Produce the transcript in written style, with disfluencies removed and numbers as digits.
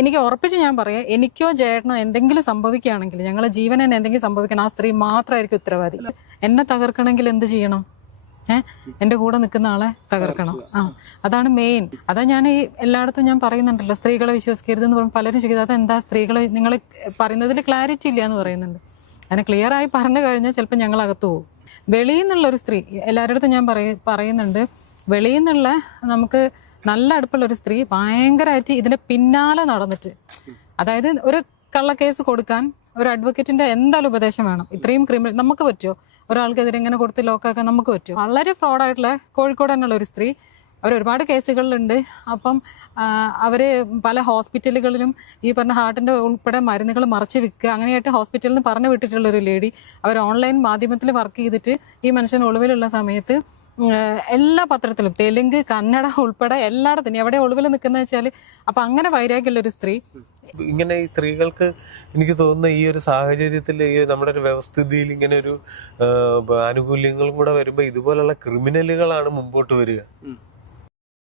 എനിക്ക് ഉറപ്പിച്ച് ഞാൻ പറയാം, എനിക്കോ ചേട്ടനോ എന്തെങ്കിലും സംഭവിക്കുകയാണെങ്കിൽ, ഞങ്ങളെ ജീവനെ എന്തെങ്കിലും സംഭവിക്കണം, ആ സ്ത്രീ മാത്രമായിരിക്കും ഉത്തരവാദി. എന്നെ തകർക്കണമെങ്കിൽ എന്ത് ചെയ്യണം? എന്റെ കൂടെ നിൽക്കുന്ന ആളെ തകർക്കണം. അതാണ് മെയിൻ. അതാ ഞാൻ ഈ എല്ലായിടത്തും ഞാൻ പറയുന്നുണ്ടല്ലോ, സ്ത്രീകളെ വിശ്വസിക്കരുത് എന്ന് പറയുമ്പോൾ പലരും ചോദിക്കുന്നത് അതെന്താ സ്ത്രീകളെ നിങ്ങൾ പറയുന്നതിൽ ക്ലാരിറ്റി ഇല്ല എന്ന് പറയുന്നുണ്ട്. അതിനെ ക്ലിയർ ആയി പറഞ്ഞു കഴിഞ്ഞാൽ ചിലപ്പോൾ ഞങ്ങൾ അകത്ത് പോകും. വെളിയിൽ നിന്നുള്ള ഒരു സ്ത്രീ, എല്ലാവരുടെ അടുത്തും ഞാൻ പറയുന്നുണ്ട്, വെളിയിൽ നിന്നുള്ള നമുക്ക് നല്ല അടുപ്പുള്ള ഒരു സ്ത്രീ ഭയങ്കരമായിട്ട് ഇതിന്റെ പിന്നാലെ നടന്നിട്ട്, അതായത് ഒരു കള്ളക്കേസ് കൊടുക്കാൻ ഒരു അഡ്വക്കേറ്റിന്റെ എന്തായാലും ഉപദേശം വേണം. ഇത്രയും ക്രിമിനൽ നമുക്ക് പറ്റുമോ? ഒരാൾക്കെതിരെ ഇങ്ങനെ കൊടുത്ത് ലോക്കാക്കാൻ നമുക്ക് പറ്റുമോ? വളരെ ഫ്രോഡായിട്ടുള്ള കോഴിക്കോട് തന്നെയുള്ള ഒരു സ്ത്രീ, അവർ ഒരുപാട് കേസുകളിലുണ്ട്. അപ്പം അവര് പല ഹോസ്പിറ്റലുകളിലും ഈ പറഞ്ഞ ഹാർട്ടിന്റെ ഉൾപ്പെടെ മരുന്നുകൾ മറച്ച് വിൽക്കുക, അങ്ങനെയായിട്ട് ഹോസ്പിറ്റലിൽ നിന്ന് പറഞ്ഞു വിട്ടിട്ടുള്ള ഒരു ലേഡി. അവർ ഓൺലൈൻ മാധ്യമത്തിൽ വർക്ക് ചെയ്തിട്ട് ഈ മനുഷ്യൻ ഒളിവിലുള്ള സമയത്ത് എല്ലാ പത്രത്തിലും തെലുങ്ക്, കന്നഡ ഉൾപ്പെടെ എല്ലായിടത്തും എവിടെ ഒളിവിൽ നിൽക്കുന്ന വെച്ചാല്, അപ്പൊ അങ്ങനെ വൈരാഗ്യമുള്ള ഒരു സ്ത്രീ. ഇങ്ങനെ ഈ സ്ത്രീകൾക്ക് എനിക്ക് തോന്നുന്ന ഈ ഒരു സാഹചര്യത്തിൽ ഈ നമ്മുടെ ഒരു വ്യവസ്ഥിതിയിൽ ഇങ്ങനെ ഒരു ആനുകൂല്യങ്ങളും കൂടെ വരുമ്പോ ഇതുപോലുള്ള ക്രിമിനലുകളാണ് മുമ്പോട്ട് വരിക.